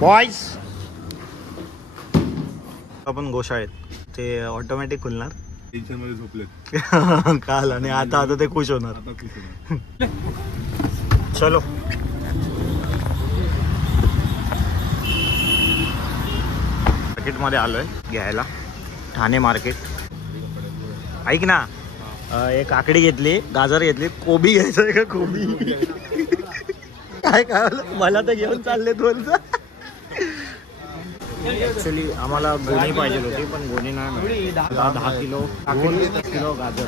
Boys आपण गोशाळेत ते automatic खुलणार tension मध्ये झोपलेत काल आणि आता ते खुश होणार चलो मार्केट मध्ये आलोय घ्यायला ठाणे मार्केट ऐक ना एक काकडी घेतली गाजर घेतली कोबी घ्यायचं का कोबी काय काय मला तर घेऊन चालले बोलचं ऍक्च्युली आम्हाला गोणी पाहिजे होती पण गोणी नाही मिळाली 10 किलो गाजर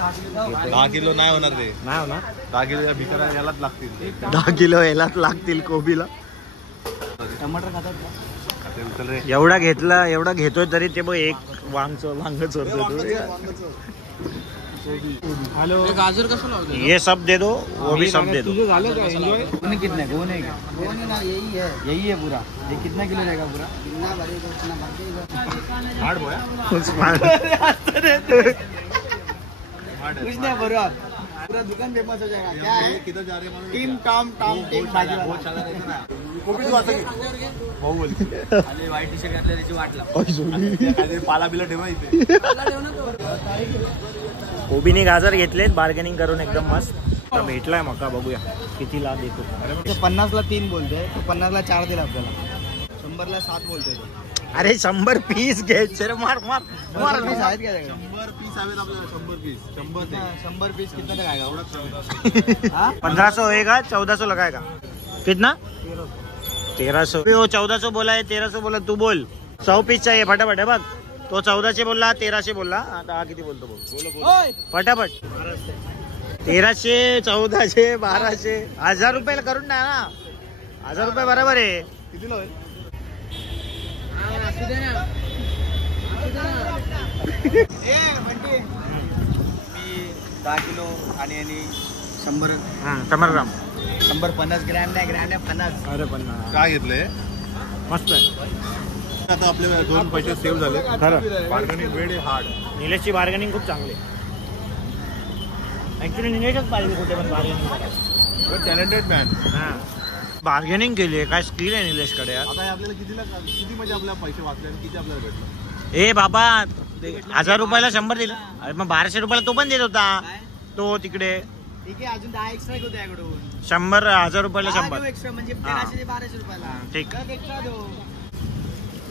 10 किलो नाही होणार रे नाही होणार 10 किलो भिकाला यालाच लागतील 10 किलो यालाच लागतील कोबीला टमाटर खातात एवढा घेतला एवढा घेतोय तरी ते बघ एक वांगच हेलो गाजर कसं लावतो ये सब दे दो वो भी सब दे दो तुझे झालं का एन्जॉय गोने कितना गोने का गोने ना यही है पूरा ये कितना किलो रहेगा पूरा कितना भरेगा उतना भरेगा हार्ड बोया कुछ नहीं भरो पूरा दुकान फेमस हो जाएगा क्या है किधर जा रहे हैं टीम टॉम टीम भाजी बहुत चला रहता ना कोबी तो आता की भाऊ बोल अरे व्हाईट टी शर्ट घातल्या त्याची वाट लाव पाला बिला ठेवा इथे कोबीने गाजर घेतलेत बार्गेनिंग करून एकदम मस्त भेटलाय मका बघूया कितीला देतो 50 ला 3 बोलतोय तो 50 ला 4 दिला आपल्याला 100 ला 7 बोलतोय तो अरे 100 पीस घ्यायचे रे मार मार मार पीस आहेत का 100 पीस हवेत आपल्याला 100 पीस 100 पीस कितना का आएगा 1500 होएगा 1400 लगाएगा कितना 1300 वो 1400 बोला है 1300 बोला तू बोल 100 पीस चाहिए फटाफट है बघ तो 1400 बोलला 1300 बोलला आता हा किती बोलतो बोल फटाफट 1300 1400 1200 1000 रुपयाला करून ना 1000 रुपये बरोबर आहे कितीला होईल मी 10 किलो आणि 100 ग्राम 150 ग्रॅम नाही 50 अरे 50 काय घेतलंय मस्त आहे आता आपले 2 पैसे सेव्ह झाले खरं बार्गेनिंग वेळ हार्ड निलेशची बार्गेनिंग खूप चांगली ऍक्च्युली निलेशच पाहिजे कुठे पण बार्गेनिंग टॅलेंटेड मॅन बार्गेनिंग केली आहे काय स्किल आहे निलेशकडे यार आता आपल्याला किती म्हणजे आपल्याला पैसे वाचले आणि किती आपल्याला भेटलं ए बाबा 1000 रुपयाला 100 दिला अरे मग 1200 रुपयाला तो पण देत होता तो तिकडे ठीक आहे अजून 10 एक्स्ट्रा घेऊ त्याकडून 100 रुपयाला 100 एक्स्ट्रा म्हणजे 1300 ते 1200 रुपयाला ठीक एक्स्ट्रा देऊ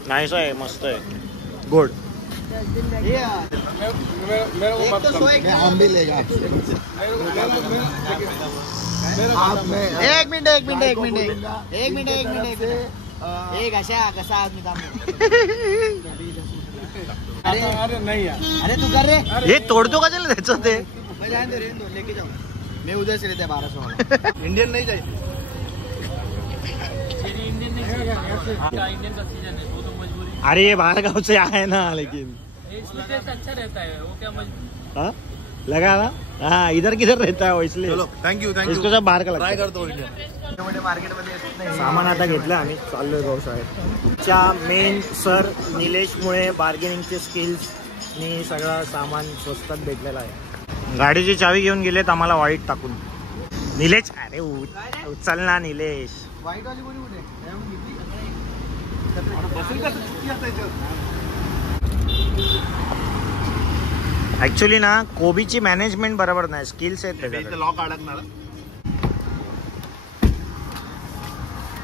नाईस आहे मस्त आहे गुड एक मिनिट एक अशा कसा आदमी काम अरे नहीं यार अरे तू कर रे हे तोडतो का त्याला त्याचं ते मैं जाने दे रेन दो लेके जाओ मैं उधर से लेते 1200 इंडियन नहीं चाहिए इंडियन नहीं इंडियन का सीजन है वो तो मजबूरी अरे ये बाहर गाँव से आए ना लेकिन इसमें टेस्ट अच्छा रहता है वो क्या मजबूरी हाँ लगा ना हाँ इधर किधर रहता है वो इसलिए चलो थँक्यू इसको सब बाहर का ट्राय लगता करतो इंडियन मार्केट मध्ये है सामान आता घेतलं आम्ही चाललोय गौशाळेत च्या मेन सर निलेशमुळे बार्गेनिंगचे स्किल्स नि सगळं सामान स्वस्तात भेटलेलं आहे गाडीची चावी घेऊन गेलेत आम्हाला वाईट टाकून निलेश अरे उचल ना निलेश वाईट वाली कोणी कुठे ऍक्च्युली ना कोबीची मॅनेजमेंट बरोबर नाही स्किल्स आहेत त्याच्याकडे लॉक अडकणार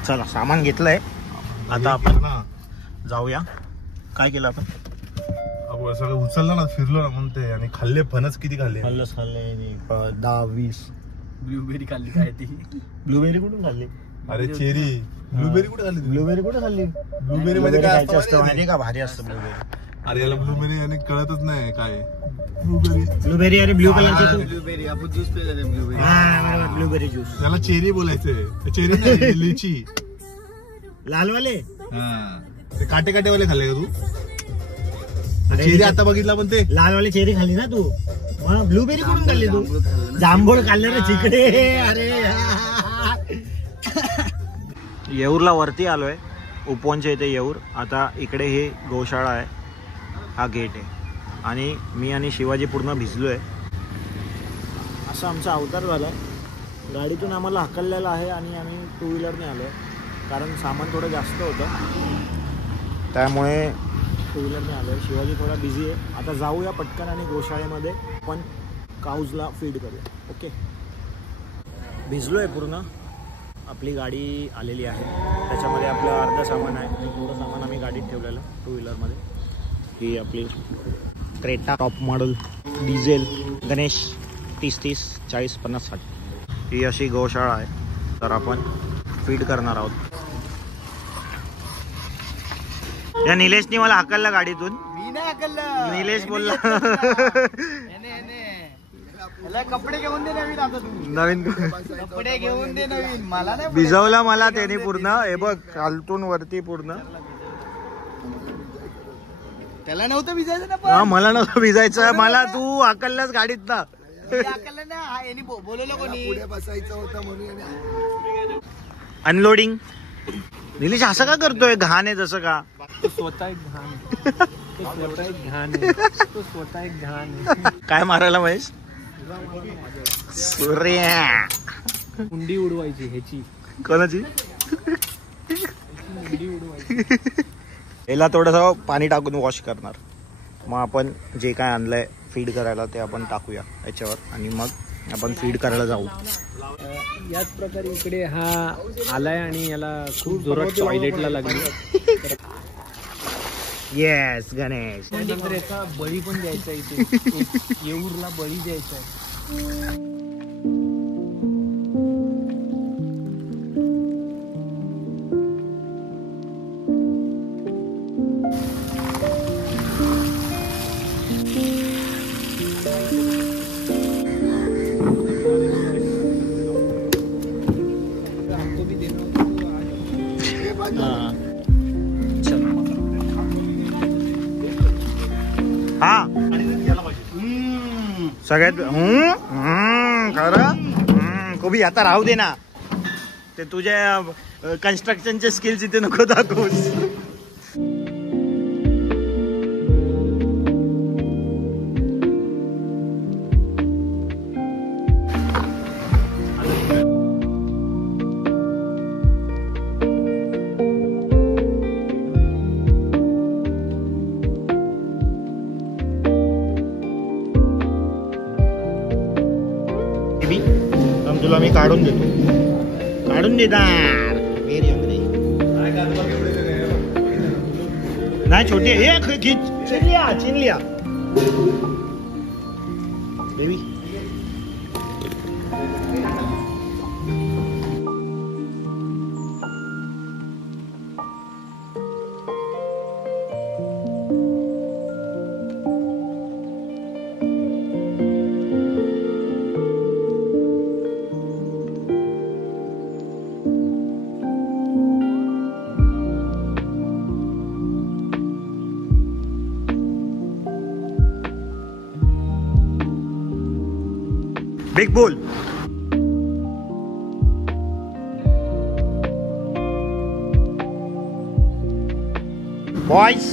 चला सामान घेतलंय आता आपण जाऊया काय केलं आपण सगळं उचललं ना फिरलो ना म्हणते आणि खाल्ले फणस किती खाल्ले खाल्ले 10-20 ब्लूबेरी खाल्ली काय ती ब्लूबेरी कुठून खाल्ली अरे चेरी ब्लूबेरी कुठे खाल्ली ब्लूबेरी कुठे खाल्ली ब्लूबेरी मध्ये काय असतं माहिती का भारी असतं ब्लूबेरी अरे याला ब्लूबेरी आणि कळतच नाही काय ब्लूबेरी अरे ब्लू कलरचे ब्लूबेरी आपण ज्यूस पिला ब्लूबेरी हा ब्लूबेरी ज्यूस त्याला चेरी बोलायचंय चेरी नाही लिची लालवाले ते काटे काटेवाले खाल्ले का तू चेरी आता बघितला पण ते लालवाली चेरी खाल्ली ना तू मग ब्लूबेरी कुठून खाल्ली तू जांभूळ खाल्ले रे तिकडे अरे येऊरला वरती आलोय उपवनच्या इथे येऊर आता इकडे हे गौशाळा आहे हा गेट आहे आणि मी आणि शिवाजी पूर्ण भिजलोय असा आमचा अवतार झालाय गाडीतून आम्हाला हकललेलं आहे आणि आम्ही 2 व्हीलरने आलो कारण सामान थोडं जास्त होतं त्यामुळे 2 व्हीलरने आलो आहे. शिवाजी थोडा बिझी आहे. आता जाऊया पटकन आणि गोशाळेमध्ये पण काऊजला फीड करूया. ओके. भिजलो आहे पूर्ण. आपली गाडी आलेली आहे. त्याच्यामध्ये आपलं अर्धं सामान आहे आणि थोडं सामान आम्ही गाडीत ठेवलेलं 2 व्हीलरमध्ये. ही आपली Creta top model diesel Ganesh 30-30 40-50-60 ही अशी गौशाळा आहे. तर आपण फीड करणार आहोत. या निलेशनी मला हाकलला गाडीतून. मी नाही हाकललं. निलेश बोलला कपडे घेऊन दे नवीन. आता तू नवीन कपडे घेऊन दे नवीन. मला नाही भिजवला मला त्याने पूर्ण. हे बघ खालतून वरती पूर्ण. त्याला नव्हतं भिजायचं ना हा मला नव्हतं भिजायचं. मला तू हाकललाच गाडीत ना. बोलवलं कोणी पुढे बसायचं होतं म्हणून. अनलोडिंग. निलेश असं का करतोय? घाण आहे जसं का. स्वतः एक घाण. काय मारायला महेश? सूर्या कुंडी उडवायची ह्याची. कोणाची? कुंडी उडवायची. याला थोडंसं पाणी टाकून वॉश करणार. मग आपण जे काय आणलंय फीड करायला ते आपण टाकूया याच्यावर आणि मग आपण फीड करायला जाऊ. याच प्रकारे इकडे हा आलाय आणि याला खूप जोरात टॉयलेटला लागली. येस गणेश. त्यानंतर याचा बळी पण द्यायचा इथे. येऊरला बळी द्यायचा आहे. हा सगळ्यात खरं कोबी आता राहू दे ना. ते तुझ्या कन्स्ट्रक्शनचे स्किल्स इथे नको दाखवूस. तुला मी काढून देतो. काढून देणार नाही छोटी आहे. चिन लिया बेबी. Big bull. Boys.